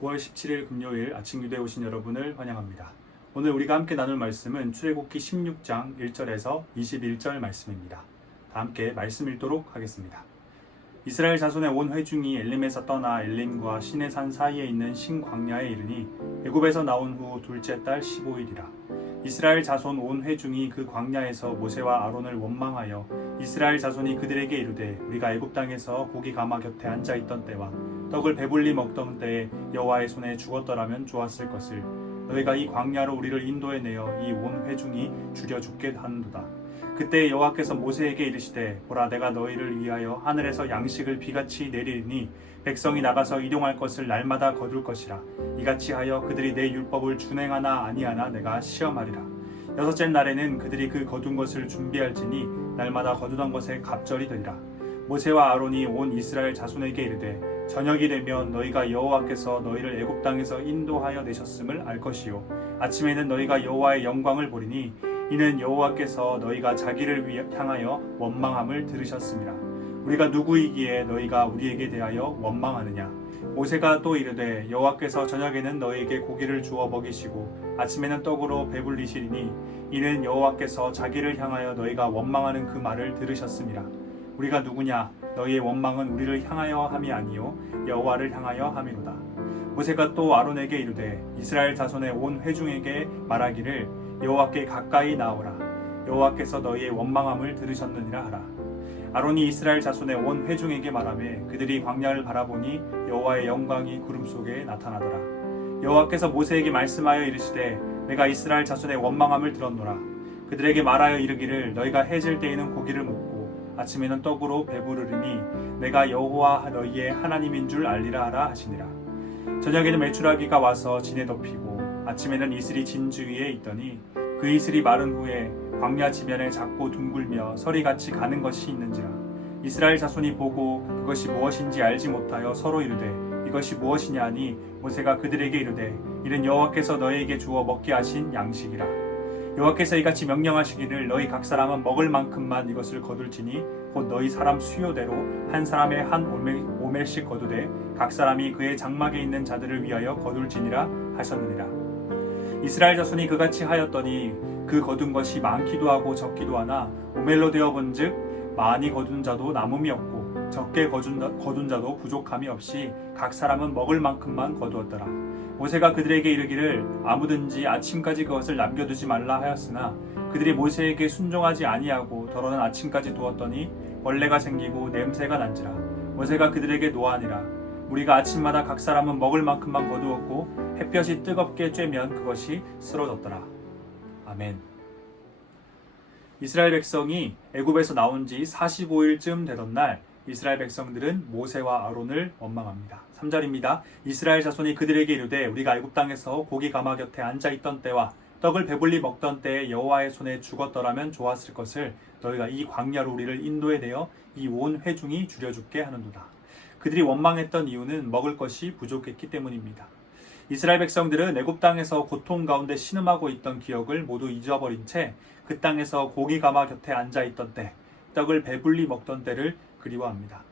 9월 17일 금요일 아침 기도에 오신 여러분을 환영합니다. 오늘 우리가 함께 나눌 말씀은 출애굽기 16장 1절에서 21절 말씀입니다. 다 함께 말씀 읽도록 하겠습니다. 이스라엘 자손의 온 회중이 엘림에서 떠나 엘림과 시내산 사이에 있는 신광야에 이르니 애굽에서 나온 후 둘째 달 15일이라. 이스라엘 자손 온 회중이 그 광야에서 모세와 아론을 원망하여 이스라엘 자손이 그들에게 이르되 우리가 애굽 땅에서 고기 가마 곁에 앉아 있던 때와 떡을 배불리 먹던 때에 여호와의 손에 죽었더라면 좋았을 것을 너희가 이 광야로 우리를 인도해 내어 이 온 회중이 죽여 죽게 하는도다. 그때 여호와께서 모세에게 이르시되 보라 내가 너희를 위하여 하늘에서 양식을 비같이 내리니 백성이 나가서 일용할 것을 날마다 거둘 것이라. 이같이 하여 그들이 내 율법을 준행하나 아니하나 내가 시험하리라. 여섯째 날에는 그들이 그 거둔 것을 준비할지니 날마다 거두던 것에 갑절이 되리라. 모세와 아론이 온 이스라엘 자손에게 이르되 저녁이 되면 너희가 여호와께서 너희를 애굽 땅에서 인도하여 내셨음을 알 것이요 아침에는 너희가 여호와의 영광을 보리니 이는 여호와께서 너희가 자기를 향하여 원망함을 들으셨습니다. 우리가 누구이기에 너희가 우리에게 대하여 원망하느냐. 모세가 또 이르되 여호와께서 저녁에는 너희에게 고기를 주어 먹이시고 아침에는 떡으로 배불리시리니 이는 여호와께서 자기를 향하여 너희가 원망하는 그 말을 들으셨습니다. 우리가 누구냐. 너희의 원망은 우리를 향하여 함이 아니요 여호와를 향하여 함이로다. 모세가 또 아론에게 이르되 이스라엘 자손의 온 회중에게 말하기를 여호와께 가까이 나오라. 여호와께서 너희의 원망함을 들으셨느니라 하라. 아론이 이스라엘 자손의 온 회중에게 말하며 그들이 광야를 바라보니 여호와의 영광이 구름 속에 나타나더라. 여호와께서 모세에게 말씀하여 이르시되 내가 이스라엘 자손의 원망함을 들었노라. 그들에게 말하여 이르기를 너희가 해질 때에는 고기를 먹고 아침에는 떡으로 배부르리니 내가 여호와 너희의 하나님인 줄 알리라 하라 하시니라. 저녁에는 메추라기가 와서 진에 덮이고 아침에는 이슬이 진주 위에 있더니 그 이슬이 마른 후에 광야 지면에 작고 둥글며 서리같이 가는 것이 있는지라. 이스라엘 자손이 보고 그것이 무엇인지 알지 못하여 서로 이르되 이것이 무엇이냐 하니 모세가 그들에게 이르되 이는 여호와께서 너희에게 주어 먹게 하신 양식이라. 여호와께서 이같이 명령하시기를 너희 각 사람은 먹을 만큼만 이것을 거둘지니 곧 너희 사람 수요대로 한 사람의 한 오멜씩 거두되 각 사람이 그의 장막에 있는 자들을 위하여 거둘지니라 하셨느니라. 이스라엘 자손이 그같이 하였더니 그 거둔 것이 많기도 하고 적기도 하나 오멜로 되어 본즉 많이 거둔 자도 남음이 없고 적게 거둔 자도 부족함이 없이 각 사람은 먹을 만큼만 거두었더라. 모세가 그들에게 이르기를 아무든지 아침까지 그것을 남겨두지 말라 하였으나 그들이 모세에게 순종하지 아니하고 더러는 아침까지 두었더니 벌레가 생기고 냄새가 난지라. 모세가 그들에게 노하니라. 우리가 아침마다 각 사람은 먹을 만큼만 거두었고 햇볕이 뜨겁게 쬐면 그것이 쓰러졌더라. 아멘. 이스라엘 백성이 애굽에서 나온 지 45일쯤 되던 날 이스라엘 백성들은 모세와 아론을 원망합니다. 3절입니다. 이스라엘 자손이 그들에게 이르되 우리가 애굽 땅에서 고기 가마 곁에 앉아 있던 때와 떡을 배불리 먹던 때에 여호와의 손에 죽었더라면 좋았을 것을 너희가 이 광야로 우리를 인도해 내어 이 온 회중이 죽여 죽게 하는도다. 그들이 원망했던 이유는 먹을 것이 부족했기 때문입니다. 이스라엘 백성들은 애굽 땅에서 고통 가운데 신음하고 있던 기억을 모두 잊어버린 채 그 땅에서 고기 가마 곁에 앉아 있던 때, 떡을 배불리 먹던 때를 그리워합니다.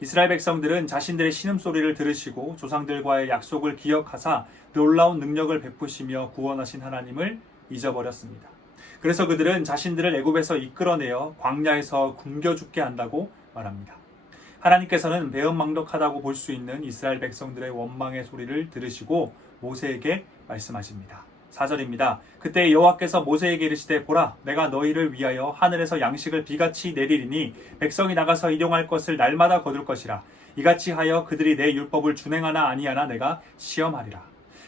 이스라엘 백성들은 자신들의 신음소리를 들으시고 조상들과의 약속을 기억하사 놀라운 능력을 베푸시며 구원하신 하나님을 잊어버렸습니다. 그래서 그들은 자신들을 애굽에서 이끌어내어 광야에서 굶겨 죽게 한다고 말합니다. 하나님께서는 배은망덕하다고 볼 수 있는 이스라엘 백성들의 원망의 소리를 들으시고 모세에게 말씀하십니다. 4절입니다. 그때 여호와께서 모세에게 이르시되 보라 내가 너희를 위하여 하늘에서 양식을 비같이 내리리니 백성이 나가서 일용할 것을 날마다 거둘 것이라. 이같이 하여 그들이 내 율법을 준행하나 아니하나 내가 시험하리라.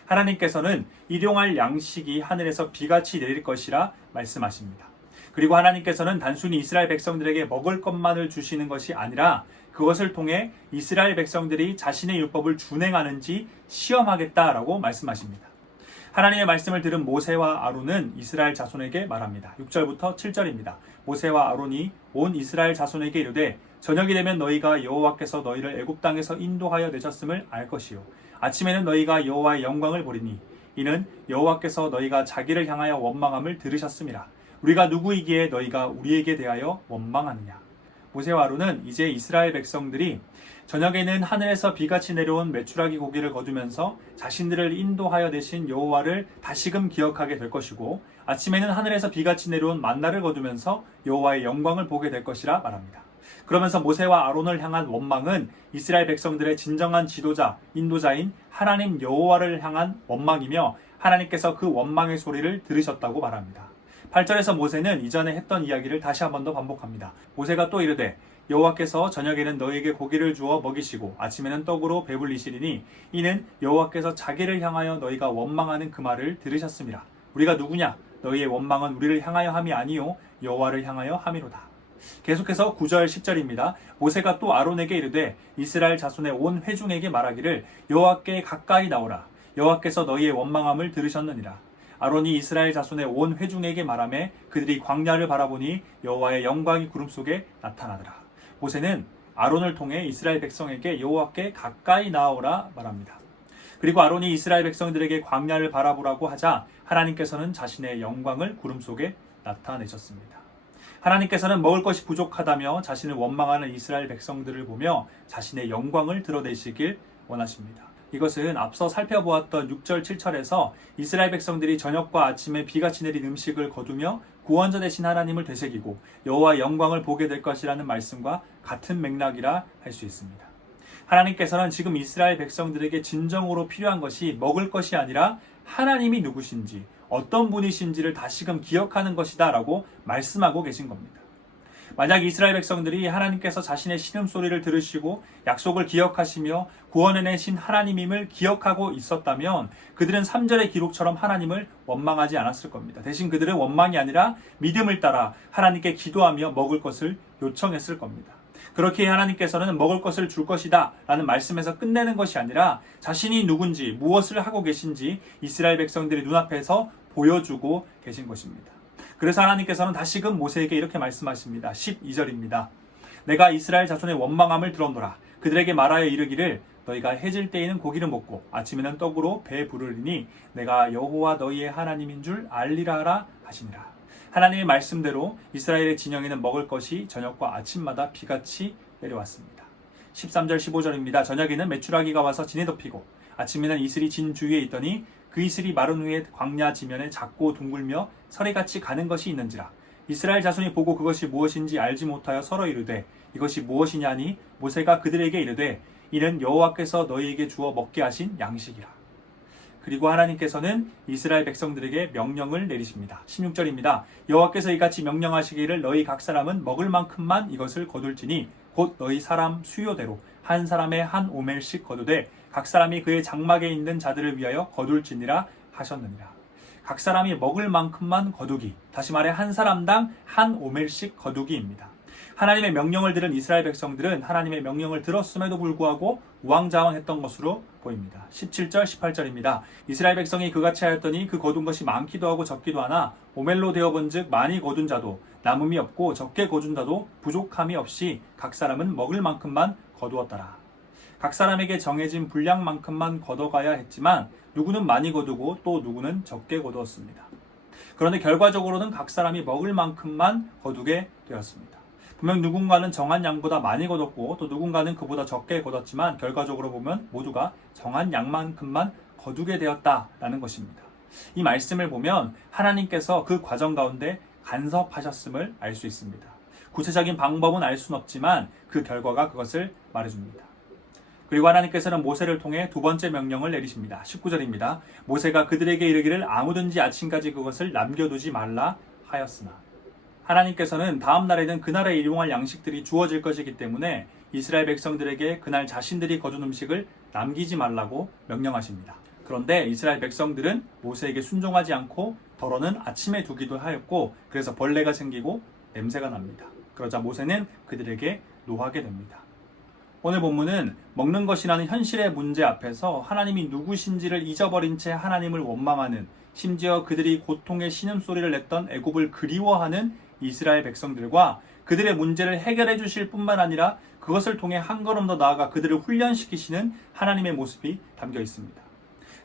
하나님께서는 일용할 양식이 하늘에서 비같이 내릴 것이라 말씀하십니다. 그리고 하나님께서는 단순히 이스라엘 백성들에게 먹을 것만을 주시는 것이 아니라 그것을 통해 이스라엘 백성들이 자신의 율법을 준행하는지 시험하겠다라고 말씀하십니다. 하나님의 말씀을 들은 모세와 아론은 이스라엘 자손에게 말합니다. 6절부터 7절입니다. 모세와 아론이 온 이스라엘 자손에게 이르되 저녁이 되면 너희가 여호와께서 너희를 애굽 땅에서 인도하여 내셨음을 알 것이요 아침에는 너희가 여호와의 영광을 보리니 이는 여호와께서 너희가 자기를 향하여 원망함을 들으셨음이라. 우리가 누구이기에 너희가 우리에게 대하여 원망하느냐. 모세와 아론은 이제 이스라엘 백성들이 저녁에는 하늘에서 비같이 내려온 메추라기 고기를 거두면서 자신들을 인도하여 내신 여호와를 다시금 기억하게 될 것이고, 아침에는 하늘에서 비같이 내려온 만나를 거두면서 여호와의 영광을 보게 될 것이라 말합니다. 그러면서 모세와 아론을 향한 원망은 이스라엘 백성들의 진정한 지도자, 인도자인 하나님 여호와를 향한 원망이며, 하나님께서 그 원망의 소리를 들으셨다고 말합니다. 8절에서 모세는 이전에 했던 이야기를 다시 한 번 더 반복합니다. 모세가 또 이르되 여호와께서 저녁에는 너희에게 고기를 주어 먹이시고 아침에는 떡으로 배불리시리니 이는 여호와께서 자기를 향하여 너희가 원망하는 그 말을 들으셨습니다. 우리가 누구냐? 너희의 원망은 우리를 향하여 함이 아니요 여호와를 향하여 함이로다. 계속해서 9절 10절입니다. 모세가 또 아론에게 이르되 이스라엘 자손의 온 회중에게 말하기를 여호와께 가까이 나오라. 여호와께서 너희의 원망함을 들으셨느니라. 아론이 이스라엘 자손의 온 회중에게 말하매 그들이 광야를 바라보니 여호와의 영광이 구름 속에 나타나더라. 모세는 아론을 통해 이스라엘 백성에게 여호와께 가까이 나오라 말합니다. 그리고 아론이 이스라엘 백성들에게 광야를 바라보라고 하자 하나님께서는 자신의 영광을 구름 속에 나타내셨습니다. 하나님께서는 먹을 것이 부족하다며 자신을 원망하는 이스라엘 백성들을 보며 자신의 영광을 드러내시길 원하십니다. 이것은 앞서 살펴보았던 6절 7절에서 이스라엘 백성들이 저녁과 아침에 비같이 내린 음식을 거두며 구원자 되신 하나님을 되새기고 여호와의 영광을 보게 될 것이라는 말씀과 같은 맥락이라 할 수 있습니다. 하나님께서는 지금 이스라엘 백성들에게 진정으로 필요한 것이 먹을 것이 아니라 하나님이 누구신지, 어떤 분이신지를 다시금 기억하는 것이다 라고 말씀하고 계신 겁니다. 만약 이스라엘 백성들이 하나님께서 자신의 신음소리를 들으시고 약속을 기억하시며 구원해내신 하나님임을 기억하고 있었다면 그들은 3절의 기록처럼 하나님을 원망하지 않았을 겁니다. 대신 그들은 원망이 아니라 믿음을 따라 하나님께 기도하며 먹을 것을 요청했을 겁니다. 그렇게 하나님께서는 먹을 것을 줄 것이다 라는 말씀에서 끝내는 것이 아니라 자신이 누군지 무엇을 하고 계신지 이스라엘 백성들의 눈앞에서 보여주고 계신 것입니다. 그래서 하나님께서는 다시금 모세에게 이렇게 말씀하십니다. 12절입니다. 내가 이스라엘 자손의 원망함을 들었노라. 그들에게 말하여 이르기를 너희가 해질 때에는 고기를 먹고 아침에는 떡으로 배 부르리니 내가 여호와 너희의 하나님인 줄 알리라 하라 하시니라. 하나님의 말씀대로 이스라엘의 진영에는 먹을 것이 저녁과 아침마다 비같이 내려왔습니다. 13절 15절입니다. 저녁에는 메추라기가 와서 진에 덮이고 아침에는 이슬이 진 주위에 있더니 그 이슬이 마른 후에 광야 지면에 작고 둥글며 서리같이 가는 것이 있는지라. 이스라엘 자손이 보고 그것이 무엇인지 알지 못하여 서로 이르되 이것이 무엇이냐니 모세가 그들에게 이르되 이는 여호와께서 너희에게 주어 먹게 하신 양식이라. 그리고 하나님께서는 이스라엘 백성들에게 명령을 내리십니다. 16절입니다. 여호와께서 이같이 명령하시기를 너희 각 사람은 먹을 만큼만 이것을 거둘지니 곧 너희 사람 수요대로 한 사람의 한 오멜씩 거두되 각 사람이 그의 장막에 있는 자들을 위하여 거둘지니라 하셨느니라. 각 사람이 먹을 만큼만 거두기, 다시 말해 한 사람당 한 오멜씩 거두기입니다. 하나님의 명령을 들은 이스라엘 백성들은 하나님의 명령을 들었음에도 불구하고 우왕좌왕했던 것으로 보입니다. 17절 18절입니다. 이스라엘 백성이 그같이 하였더니 그 거둔 것이 많기도 하고 적기도 하나 오멜로 되어본 즉 많이 거둔 자도 남음이 없고 적게 거둔 자도 부족함이 없이 각 사람은 먹을 만큼만 거두었더라. 각 사람에게 정해진 분량만큼만 걷어가야 했지만 누구는 많이 거두고 또 누구는 적게 거두었습니다. 그런데 결과적으로는 각 사람이 먹을 만큼만 거두게 되었습니다. 분명 누군가는 정한 양보다 많이 거뒀고 또 누군가는 그보다 적게 거뒀지만 결과적으로 보면 모두가 정한 양만큼만 거두게 되었다라는 것입니다. 이 말씀을 보면 하나님께서 그 과정 가운데 간섭하셨음을 알 수 있습니다. 구체적인 방법은 알 수는 없지만 그 결과가 그것을 말해줍니다. 그리고 하나님께서는 모세를 통해 두 번째 명령을 내리십니다. 19절입니다. 모세가 그들에게 이르기를 아무든지 아침까지 그것을 남겨두지 말라 하였으나. 하나님께서는 다음 날에는 그날에 일용할 양식들이 주어질 것이기 때문에 이스라엘 백성들에게 그날 자신들이 거둔 음식을 남기지 말라고 명령하십니다. 그런데 이스라엘 백성들은 모세에게 순종하지 않고 덜어는 아침에 두기도 하였고 그래서 벌레가 생기고 냄새가 납니다. 그러자 모세는 그들에게 노하게 됩니다. 오늘 본문은 먹는 것이라는 현실의 문제 앞에서 하나님이 누구신지를 잊어버린 채 하나님을 원망하는, 심지어 그들이 고통의 신음소리를 냈던 애굽을 그리워하는 이스라엘 백성들과 그들의 문제를 해결해 주실 뿐만 아니라 그것을 통해 한 걸음 더 나아가 그들을 훈련시키시는 하나님의 모습이 담겨 있습니다.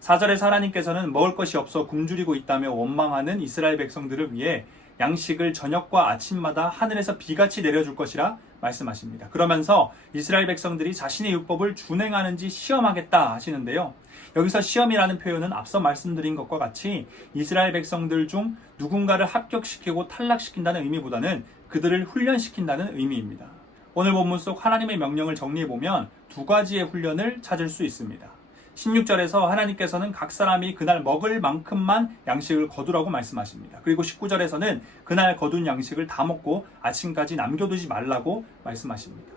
4절에서 하나님께서는 먹을 것이 없어 굶주리고 있다며 원망하는 이스라엘 백성들을 위해 양식을 저녁과 아침마다 하늘에서 비같이 내려줄 것이라 말씀하십니다. 그러면서 이스라엘 백성들이 자신의 율법을 준행하는지 시험하겠다 하시는데요. 여기서 시험이라는 표현은 앞서 말씀드린 것과 같이 이스라엘 백성들 중 누군가를 합격시키고 탈락시킨다는 의미보다는 그들을 훈련시킨다는 의미입니다. 오늘 본문 속 하나님의 명령을 정리해보면 두 가지의 훈련을 찾을 수 있습니다. 16절에서 하나님께서는 각 사람이 그날 먹을 만큼만 양식을 거두라고 말씀하십니다. 그리고 19절에서는 그날 거둔 양식을 다 먹고 아침까지 남겨두지 말라고 말씀하십니다.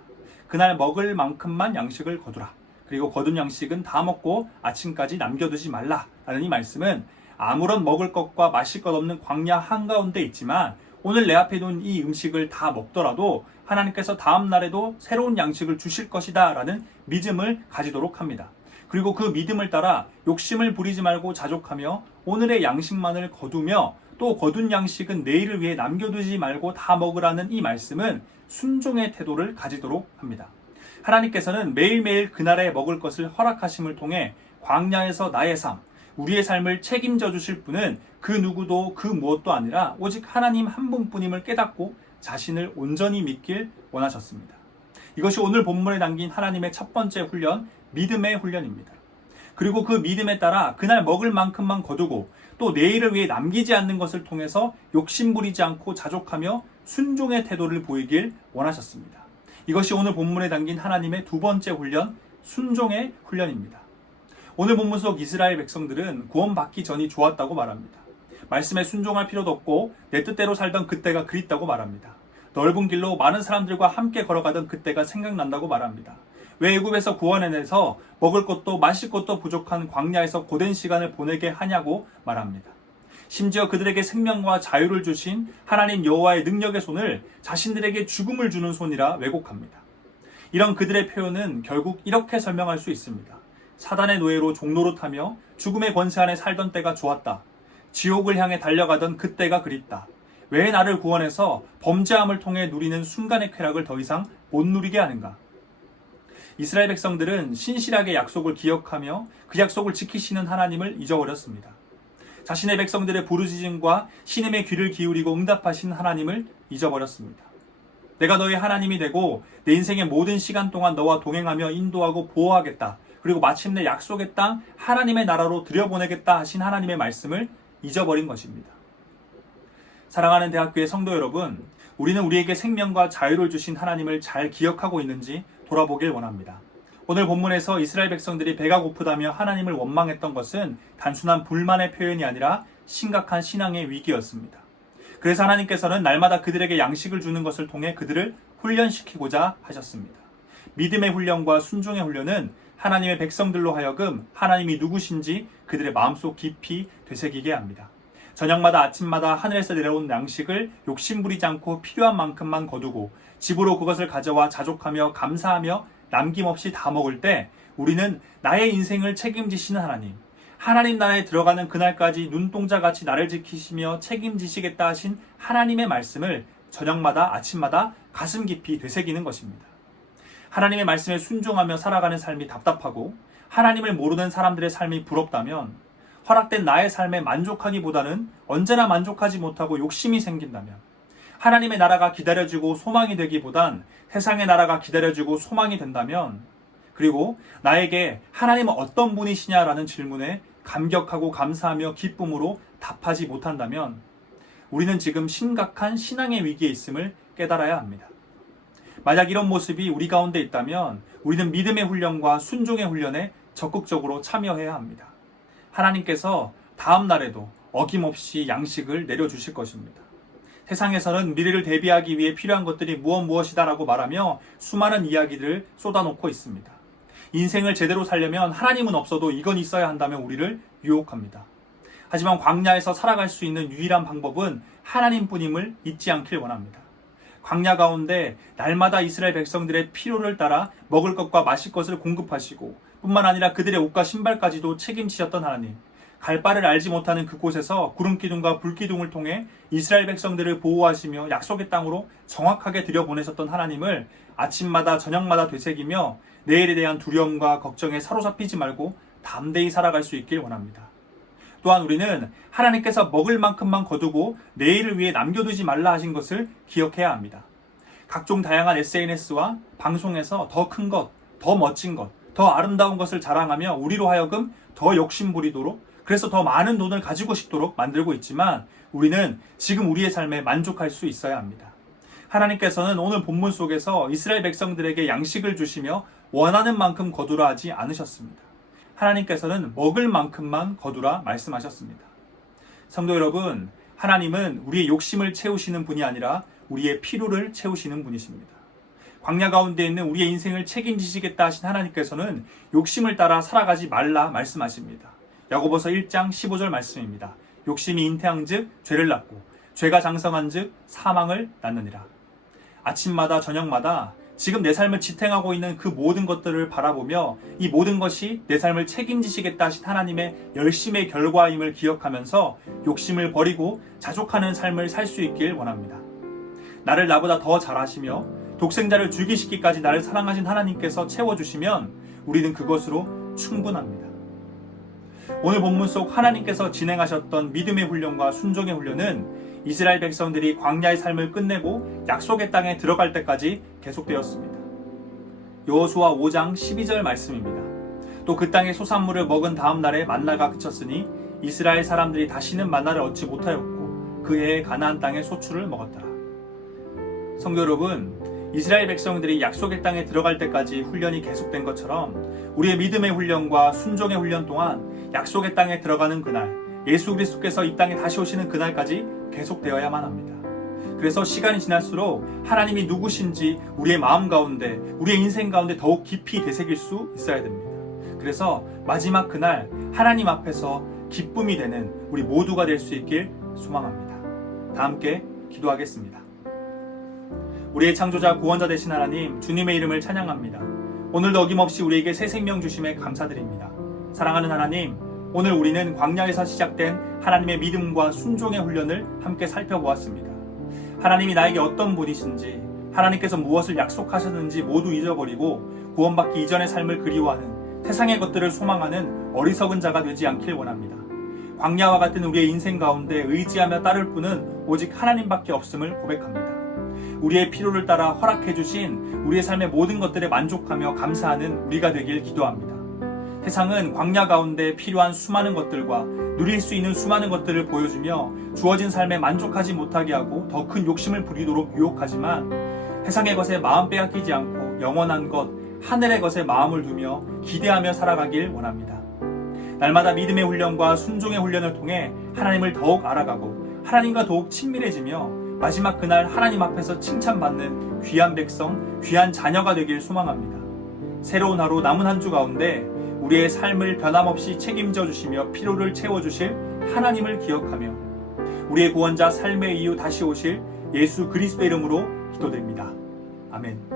그날 먹을 만큼만 양식을 거두라. 그리고 거둔 양식은 다 먹고 아침까지 남겨두지 말라라는 이 말씀은 아무런 먹을 것과 마실 것 없는 광야 한가운데 있지만 오늘 내 앞에 놓은 이 음식을 다 먹더라도 하나님께서 다음 날에도 새로운 양식을 주실 것이다 라는 믿음을 가지도록 합니다. 그리고 그 믿음을 따라 욕심을 부리지 말고 자족하며 오늘의 양식만을 거두며 또 거둔 양식은 내일을 위해 남겨두지 말고 다 먹으라는 이 말씀은 순종의 태도를 가지도록 합니다. 하나님께서는 매일매일 그날에 먹을 것을 허락하심을 통해 광야에서 나의 삶, 우리의 삶을 책임져 주실 분은 그 누구도 그 무엇도 아니라 오직 하나님 한 분뿐임을 깨닫고 자신을 온전히 믿길 원하셨습니다. 이것이 오늘 본문에 담긴 하나님의 첫 번째 훈련, 믿음의 훈련입니다. 그리고 그 믿음에 따라 그날 먹을 만큼만 거두고 또 내일을 위해 남기지 않는 것을 통해서 욕심부리지 않고 자족하며 순종의 태도를 보이길 원하셨습니다. 이것이 오늘 본문에 담긴 하나님의 두 번째 훈련, 순종의 훈련입니다. 오늘 본문 속 이스라엘 백성들은 구원받기 전이 좋았다고 말합니다. 말씀에 순종할 필요도 없고 내 뜻대로 살던 그때가 그립다고 말합니다. 넓은 길로 많은 사람들과 함께 걸어가던 그때가 생각난다고 말합니다. 왜 애굽에서 구원해내서 먹을 것도 마실 것도 부족한 광야에서 고된 시간을 보내게 하냐고 말합니다. 심지어 그들에게 생명과 자유를 주신 하나님 여호와의 능력의 손을 자신들에게 죽음을 주는 손이라 왜곡합니다. 이런 그들의 표현은 결국 이렇게 설명할 수 있습니다. 사단의 노예로 종노릇하며 죽음의 권세 안에 살던 때가 좋았다. 지옥을 향해 달려가던 그때가 그립다. 왜 나를 구원해서 범죄함을 통해 누리는 순간의 쾌락을 더 이상 못 누리게 하는가? 이스라엘 백성들은 신실하게 약속을 기억하며 그 약속을 지키시는 하나님을 잊어버렸습니다. 자신의 백성들의 부르짖음과 신음의 귀를 기울이고 응답하신 하나님을 잊어버렸습니다. 내가 너의 하나님이 되고 내 인생의 모든 시간 동안 너와 동행하며 인도하고 보호하겠다. 그리고 마침내 약속의 땅 하나님의 나라로 들여보내겠다 하신 하나님의 말씀을 잊어버린 것입니다. 사랑하는 대학교의 성도 여러분, 우리는 우리에게 생명과 자유를 주신 하나님을 잘 기억하고 있는지 돌아보길 원합니다. 오늘 본문에서 이스라엘 백성들이 배가 고프다며 하나님을 원망했던 것은 단순한 불만의 표현이 아니라 심각한 신앙의 위기였습니다. 그래서 하나님께서는 날마다 그들에게 양식을 주는 것을 통해 그들을 훈련시키고자 하셨습니다. 믿음의 훈련과 순종의 훈련은 하나님의 백성들로 하여금 하나님이 누구신지 그들의 마음속 깊이 되새기게 합니다. 저녁마다 아침마다 하늘에서 내려온 양식을 욕심부리지 않고 필요한 만큼만 거두고 집으로 그것을 가져와 자족하며 감사하며 남김없이 다 먹을 때 우리는 나의 인생을 책임지시는 하나님 나라에 들어가는 그날까지 눈동자같이 나를 지키시며 책임지시겠다 하신 하나님의 말씀을 저녁마다 아침마다 가슴 깊이 되새기는 것입니다. 하나님의 말씀에 순종하며 살아가는 삶이 답답하고 하나님을 모르는 사람들의 삶이 부럽다면 허락된 나의 삶에 만족하기보다는 언제나 만족하지 못하고 욕심이 생긴다면 하나님의 나라가 기다려지고 소망이 되기보단 세상의 나라가 기다려지고 소망이 된다면 그리고 나에게 하나님은 어떤 분이시냐라는 질문에 감격하고 감사하며 기쁨으로 답하지 못한다면 우리는 지금 심각한 신앙의 위기에 있음을 깨달아야 합니다. 만약 이런 모습이 우리 가운데 있다면 우리는 믿음의 훈련과 순종의 훈련에 적극적으로 참여해야 합니다. 하나님께서 다음 날에도 어김없이 양식을 내려주실 것입니다. 세상에서는 미래를 대비하기 위해 필요한 것들이 무엇이다라고 말하며 수많은 이야기를 쏟아놓고 있습니다. 인생을 제대로 살려면 하나님은 없어도 이건 있어야 한다면 우리를 유혹합니다. 하지만 광야에서 살아갈 수 있는 유일한 방법은 하나님뿐임을 잊지 않길 원합니다. 광야 가운데 날마다 이스라엘 백성들의 필요를 따라 먹을 것과 마실 것을 공급하시고 뿐만 아니라 그들의 옷과 신발까지도 책임지셨던 하나님, 갈 바를 알지 못하는 그곳에서 구름기둥과 불기둥을 통해 이스라엘 백성들을 보호하시며 약속의 땅으로 정확하게 들여보내셨던 하나님을 아침마다 저녁마다 되새기며 내일에 대한 두려움과 걱정에 사로잡히지 말고 담대히 살아갈 수 있길 원합니다. 또한 우리는 하나님께서 먹을 만큼만 거두고 내일을 위해 남겨두지 말라 하신 것을 기억해야 합니다. 각종 다양한 SNS와 방송에서 더 큰 것, 더 멋진 것, 더 아름다운 것을 자랑하며 우리로 하여금 더 욕심 부리도록, 그래서 더 많은 돈을 가지고 싶도록 만들고 있지만 우리는 지금 우리의 삶에 만족할 수 있어야 합니다. 하나님께서는 오늘 본문 속에서 이스라엘 백성들에게 양식을 주시며 원하는 만큼 거두라 하지 않으셨습니다. 하나님께서는 먹을 만큼만 거두라 말씀하셨습니다. 성도 여러분, 하나님은 우리의 욕심을 채우시는 분이 아니라 우리의 필요를 채우시는 분이십니다. 광야 가운데 있는 우리의 인생을 책임지시겠다 하신 하나님께서는 욕심을 따라 살아가지 말라 말씀하십니다. 야고보서 1장 15절 말씀입니다. 욕심이 잉태한즉 죄를 낳고 죄가 장성한즉 사망을 낳느니라. 아침마다 저녁마다 지금 내 삶을 지탱하고 있는 그 모든 것들을 바라보며 이 모든 것이 내 삶을 책임지시겠다 하신 하나님의 열심의 결과임을 기억하면서 욕심을 버리고 자족하는 삶을 살 수 있길 원합니다. 나를 나보다 더 잘하시며 독생자를 죽이시기까지 나를 사랑하신 하나님께서 채워주시면 우리는 그것으로 충분합니다. 오늘 본문 속 하나님께서 진행하셨던 믿음의 훈련과 순종의 훈련은 이스라엘 백성들이 광야의 삶을 끝내고 약속의 땅에 들어갈 때까지 계속되었습니다. 여호수아 5장 12절 말씀입니다. 또 그 땅의 소산물을 먹은 다음 날에 만나가 그쳤으니 이스라엘 사람들이 다시는 만나를 얻지 못하였고 그 해에 가나안 땅의 소출을 먹었더라. 성도 여러분, 이스라엘 백성들이 약속의 땅에 들어갈 때까지 훈련이 계속된 것처럼 우리의 믿음의 훈련과 순종의 훈련 동안 약속의 땅에 들어가는 그날, 예수 그리스도께서 이 땅에 다시 오시는 그날까지 계속되어야만 합니다. 그래서 시간이 지날수록 하나님이 누구신지 우리의 마음 가운데, 우리의 인생 가운데 더욱 깊이 되새길 수 있어야 됩니다. 그래서 마지막 그날 하나님 앞에서 기쁨이 되는 우리 모두가 될 수 있길 소망합니다. 다 함께 기도하겠습니다. 우리의 창조자 구원자 되신 하나님, 주님의 이름을 찬양합니다. 오늘도 어김없이 우리에게 새 생명 주심에 감사드립니다. 사랑하는 하나님, 오늘 우리는 광야에서 시작된 하나님의 믿음과 순종의 훈련을 함께 살펴보았습니다. 하나님이 나에게 어떤 분이신지, 하나님께서 무엇을 약속하셨는지 모두 잊어버리고 구원받기 이전의 삶을 그리워하는, 세상의 것들을 소망하는 어리석은 자가 되지 않길 원합니다. 광야와 같은 우리의 인생 가운데 의지하며 따를 분은 오직 하나님밖에 없음을 고백합니다. 우리의 필요를 따라 허락해 주신 우리의 삶의 모든 것들에 만족하며 감사하는 우리가 되길 기도합니다. 세상은 광야 가운데 필요한 수많은 것들과 누릴 수 있는 수많은 것들을 보여주며 주어진 삶에 만족하지 못하게 하고 더 큰 욕심을 부리도록 유혹하지만 세상의 것에 마음 빼앗기지 않고 영원한 것, 하늘의 것에 마음을 두며 기대하며 살아가길 원합니다. 날마다 믿음의 훈련과 순종의 훈련을 통해 하나님을 더욱 알아가고 하나님과 더욱 친밀해지며 마지막 그날 하나님 앞에서 칭찬받는 귀한 백성, 귀한 자녀가 되길 소망합니다. 새로운 하루 남은 한 주 가운데 우리의 삶을 변함없이 책임져 주시며 필요를 채워주실 하나님을 기억하며 우리의 구원자 삶의 이유 다시 오실 예수 그리스도의 이름으로 기도드립니다. 아멘.